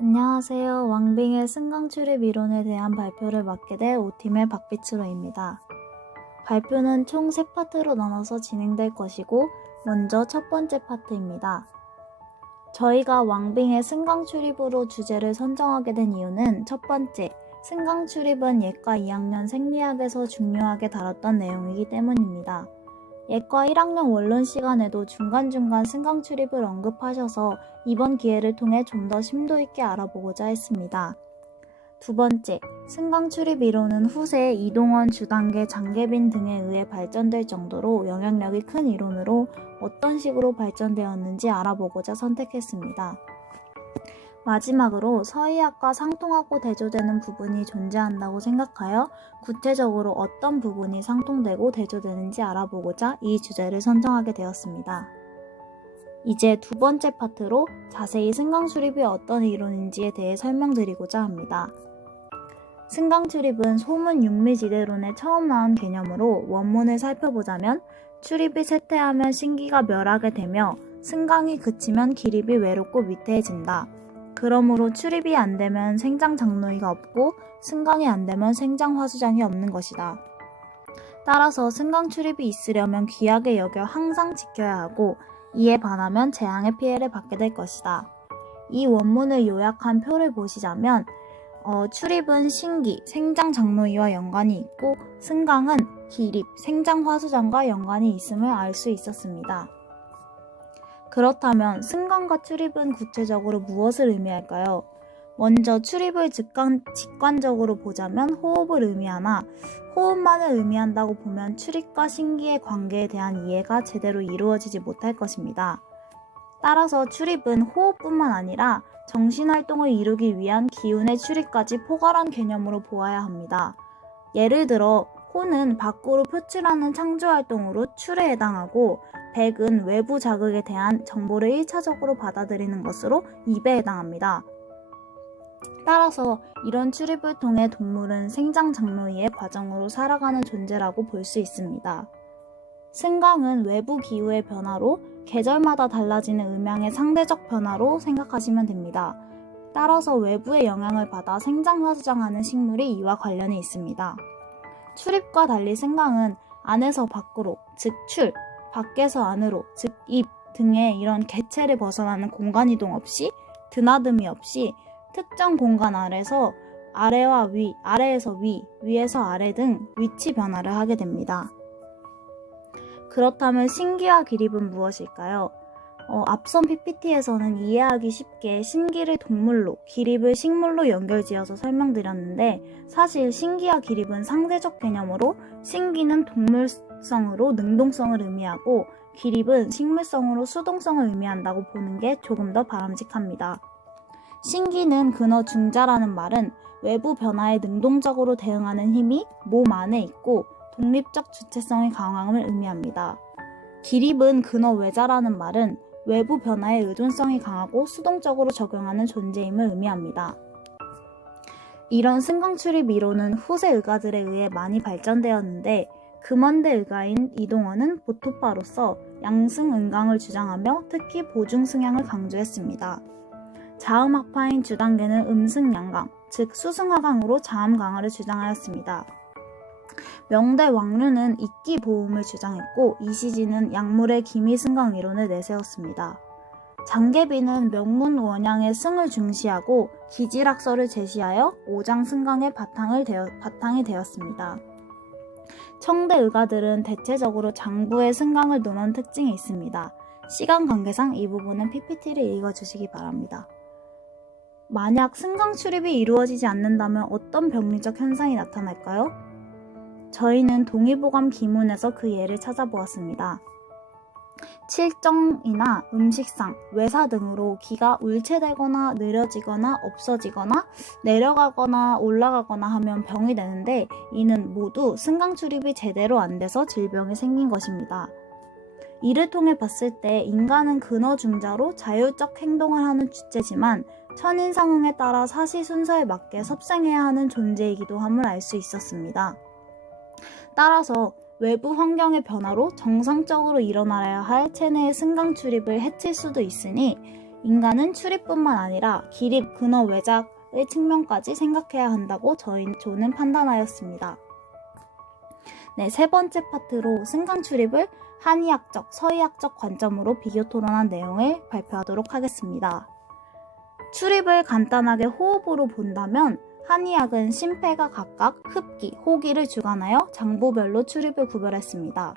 안녕하세요. 왕빙의 승강 출입 이론에 대한 발표를 맡게 될 O팀의 박비츠로입니다. 발표는 총 3파트로 나눠서 진행될 것이고, 먼저 첫 번째 파트입니다. 저희가 왕빙의 승강 출입으로 주제를 선정하게 된 이유는 첫 번째, 승강 출입은 예과 2학년 생리학에서 중요하게 다뤘던 내용이기 때문입니다. 예과 1학년 원론 시간에도 중간중간 승강 출입을 언급하셔서 이번 기회를 통해 좀 더 심도 있게 알아보고자 했습니다. 두 번째, 승강 출입 이론은 후세 이동원, 주단계, 장계빈 등에 의해 발전될 정도로 영향력이 큰 이론으로 어떤 식으로 발전되었는지 알아보고자 선택했습니다. 마지막으로 서의학과 상통하고 대조되는 부분이 존재한다고 생각하여 구체적으로 어떤 부분이 상통되고 대조되는지 알아보고자 이 주제를 선정하게 되었습니다. 이제 두 번째 파트로 자세히 승강 출입이 어떤 이론인지에 대해 설명드리고자 합니다. 승강 출입은 소문 윤미지대론에 처음 나온 개념으로 원문을 살펴보자면 출입이 쇠퇴하면 신기가 멸하게 되며 승강이 그치면 기립이 외롭고 위태해진다. 그러므로 출입이 안 되면 생장 장로의가 없고 승강이 안 되면 생장 화수장이 없는 것이다. 따라서 승강 출입이 있으려면 귀하게 여겨 항상 지켜야 하고 이에 반하면 재앙의 피해를 받게 될 것이다. 이 원문을 요약한 표를 보시자면 출입은 신기, 생장 장로의와 연관이 있고 승강은 기립, 생장 화수장과 연관이 있음을 알 수 있었습니다. 그렇다면 승강과 출입은 구체적으로 무엇을 의미할까요? 먼저 출입을 직관적으로 보자면 호흡을 의미하나 호흡만을 의미한다고 보면 출입과 신기의 관계에 대한 이해가 제대로 이루어지지 못할 것입니다. 따라서 출입은 호흡뿐만 아니라 정신활동을 이루기 위한 기운의 출입까지 포괄한 개념으로 보아야 합니다. 예를 들어 호는 밖으로 표출하는 창조활동으로 출에 해당하고 백은 외부 자극에 대한 정보를 1차적으로 받아들이는 것으로 입에 해당합니다. 따라서 이런 출입을 통해 동물은 생장 장로의의 과정으로 살아가는 존재라고 볼 수 있습니다. 승강은 외부 기후의 변화로 계절마다 달라지는 음양의 상대적 변화로 생각하시면 됩니다. 따라서 외부의 영향을 받아 생장 화수장하는 식물이 이와 관련이 있습니다. 출입과 달리 승강은 안에서 밖으로, 즉 출, 밖에서 안으로, 즉 입 등의 이런 객체를 벗어나는 공간 이동 없이 드나듦이 없이 특정 공간 아래에서 아래와 위, 아래에서 위, 위에서 아래 등 위치 변화를 하게 됩니다. 그렇다면 신기와 기립은 무엇일까요? 앞선 PPT에서는 이해하기 쉽게 신기를 동물로, 기립을 식물로 연결지어서 설명드렸는데 사실 신기와 기립은 상대적 개념으로 신기는 동물성으로 능동성을 의미하고 기립은 식물성으로 수동성을 의미한다고 보는 게 조금 더 바람직합니다. 신기는 근어 중자라는 말은 외부 변화에 능동적으로 대응하는 힘이 몸 안에 있고 독립적 주체성이 강함을 의미합니다. 기립은 근어 외자라는 말은 외부 변화에 의존성이 강하고 수동적으로 적용하는 존재임을 의미합니다. 이런 승강 출입 이론은 후세 의가들에 의해 많이 발전되었는데 금원대 의가인 이동원은 보토파로서 양승 은강을 주장하며 특히 보중 승양을 강조했습니다. 자음학파인 주단계는 음승 양강, 즉 수승하강으로 자음 강화를 주장하였습니다. 명대 왕류는 이끼 보음을 주장했고 이시진은 약물의 기미승강 이론을 내세웠습니다. 장계빈은 명문 원양의 승을 중시하고 기질학설을 제시하여 오장승강의 바탕이 되었습니다. 청대 의가들은 대체적으로 장부의 승강을 논한 특징이 있습니다. 시간 관계상 이 부분은 PPT를 읽어주시기 바랍니다. 만약 승강 출입이 이루어지지 않는다면 어떤 병리적 현상이 나타날까요? 저희는 동의보감 기문에서 그 예를 찾아보았습니다. 칠정이나 음식상, 외사 등으로 기가 울체되거나 느려지거나 없어지거나 내려가거나 올라가거나 하면 병이 되는데 이는 모두 승강 출입이 제대로 안 돼서 질병이 생긴 것입니다. 이를 통해 봤을 때 인간은 근어 중자로 자율적 행동을 하는 주체지만 천인상응에 따라 사시 순서에 맞게 섭생해야 하는 존재이기도 함을 알 수 있었습니다. 따라서 외부 환경의 변화로 정상적으로 일어나야 할 체내의 승강 출입을 해칠 수도 있으니 인간은 출입뿐만 아니라 기립, 근어, 외작의 측면까지 생각해야 한다고 조는 판단하였습니다. 네, 세 번째 파트로 승강 출입을 한의학적, 서의학적 관점으로 비교 토론한 내용을 발표하도록 하겠습니다. 출입을 간단하게 호흡으로 본다면 한의학은 심폐가 각각 흡기, 호기를 주관하여 장부별로 출입을 구별했습니다.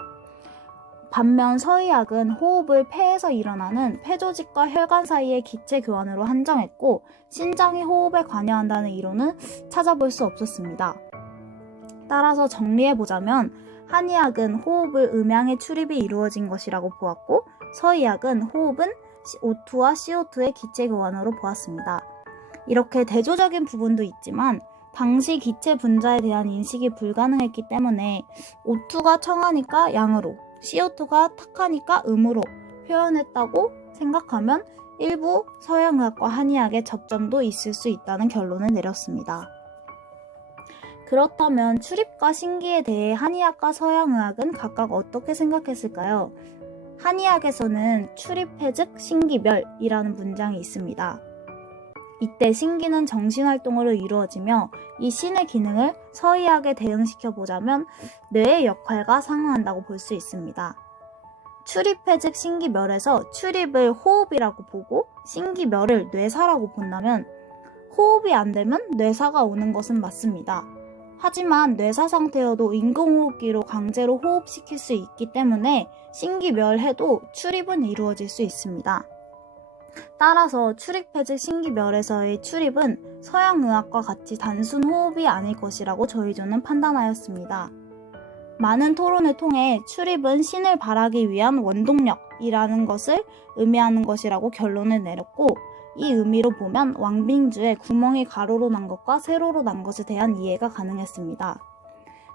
반면 서의학은 호흡을 폐에서 일어나는 폐조직과 혈관 사이의 기체 교환으로 한정했고 신장이 호흡에 관여한다는 이론은 찾아볼 수 없었습니다. 따라서 정리해보자면 한의학은 호흡을 음양의 출입이 이루어진 것이라고 보았고 서의학은 호흡은 O2와 CO2의 기체 교환으로 보았습니다. 이렇게 대조적인 부분도 있지만 당시 기체 분자에 대한 인식이 불가능했기 때문에 O2가 청하니까 양으로, CO2가 탁하니까 음으로 표현했다고 생각하면 일부 서양의학과 한의학의 접점도 있을 수 있다는 결론을 내렸습니다. 그렇다면 출입과 신기에 대해 한의학과 서양의학은 각각 어떻게 생각했을까요? 한의학에서는 출입해 즉 신기멸이라는 문장이 있습니다. 이때 신기는 정신활동으로 이루어지며 이 신의 기능을 서의학에 대응시켜 보자면 뇌의 역할과 상응한다고 볼 수 있습니다. 출입해 즉 신기멸에서 출입을 호흡이라고 보고 신기멸을 뇌사라고 본다면 호흡이 안 되면 뇌사가 오는 것은 맞습니다. 하지만 뇌사 상태여도 인공호흡기로 강제로 호흡시킬 수 있기 때문에 신기멸해도 출입은 이루어질 수 있습니다. 따라서 출입해 즉 신기멸에서의 출입은 서양의학과 같이 단순 호흡이 아닐 것이라고 저희조는 판단하였습니다. 많은 토론을 통해 출입은 신을 발하기 위한 원동력이라는 것을 의미하는 것이라고 결론을 내렸고 이 의미로 보면 왕빙주의 구멍이 가로로 난 것과 세로로 난 것에 대한 이해가 가능했습니다.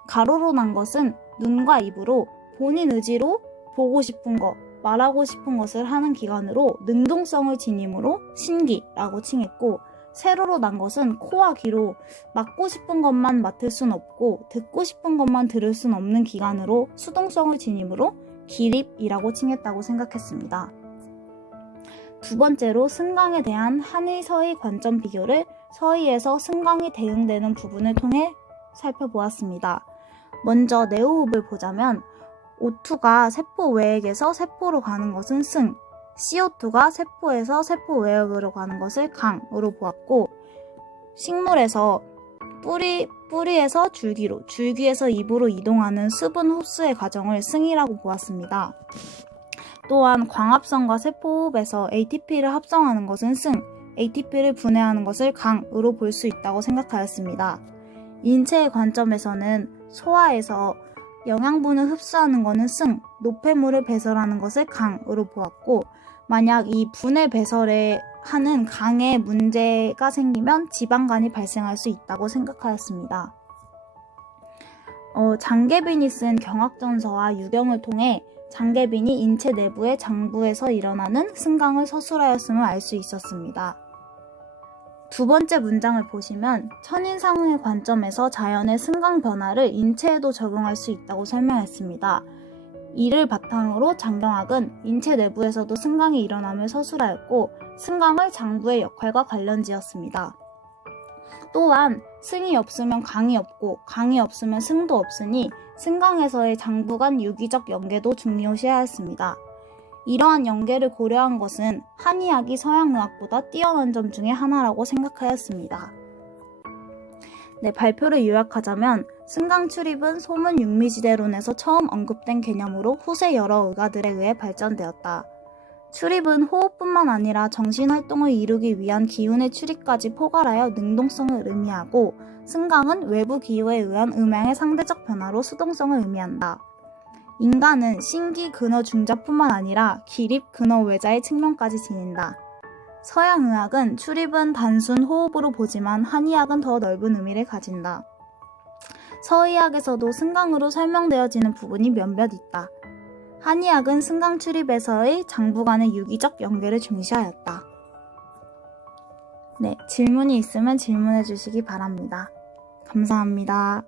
가로로 난 것은 눈과 입으로 본인 의지로 보고 싶은 것, 말하고 싶은 것을 하는 기관으로 능동성을 지니므로 신기라고 칭했고 세로로 난 것은 코와 귀로 맡고 싶은 것만 맡을 순 없고 듣고 싶은 것만 들을 순 없는 기관으로 수동성을 지니므로 기립이라고 칭했다고 생각했습니다. 두 번째로 승강에 대한 한의 서의 관점 비교를 서의에서 승강이 대응되는 부분을 통해 살펴보았습니다. 먼저 내호흡을 보자면 O2가 세포 외액에서 세포로 가는 것은 승, CO2가 세포에서 세포 외액으로 가는 것을 강으로 보았고 식물에서 뿌리에서 줄기로, 줄기에서 입으로 이동하는 수분 흡수의 과정을 승이라고 보았습니다. 또한 광합성과 세포호흡에서 ATP를 합성하는 것은 승, ATP를 분해하는 것을 강으로 볼 수 있다고 생각하였습니다. 인체의 관점에서는 소화에서 영양분을 흡수하는 것은 승, 노폐물을 배설하는 것을 강으로 보았고 만약 이 분해 배설에 하는 강에 문제가 생기면 지방간이 발생할 수 있다고 생각하였습니다. 장계빈이 쓴 경학전서와 유경을 통해 장계빈이 인체 내부의 장부에서 일어나는 승강을 서술하였음을 알 수 있었습니다. 두 번째 문장을 보시면 천인상의 관점에서 자연의 승강 변화를 인체에도 적용할 수 있다고 설명했습니다. 이를 바탕으로 장경학은 인체 내부에서도 승강이 일어남을 서술하였고 승강을 장부의 역할과 관련지었습니다. 또한 승이 없으면 강이 없고 강이 없으면 승도 없으니 승강에서의 장부 간 유기적 연계도 중요시해야 했습니다. 이러한 연계를 고려한 것은 한의학이 서양의학보다 뛰어난 점 중에 하나라고 생각하였습니다. 네, 발표를 요약하자면 승강 출입은 소문 육미지대론에서 처음 언급된 개념으로 후세 여러 의가들에 의해 발전되었다. 출입은 호흡뿐만 아니라 정신활동을 이루기 위한 기운의 출입까지 포괄하여 능동성을 의미하고 승강은 외부 기호에 의한 음양의 상대적 변화로 수동성을 의미한다. 인간은 신기, 근어, 중자뿐만 아니라 기립, 근어, 외자의 측면까지 지닌다. 서양의학은 출입은 단순 호흡으로 보지만 한의학은 더 넓은 의미를 가진다. 서의학에서도 승강으로 설명되어지는 부분이 몇몇 있다. 한의학은 승강 출입에서의 장부 간의 유기적 연계를 중시하였다. 네, 질문이 있으면 질문해 주시기 바랍니다. 감사합니다.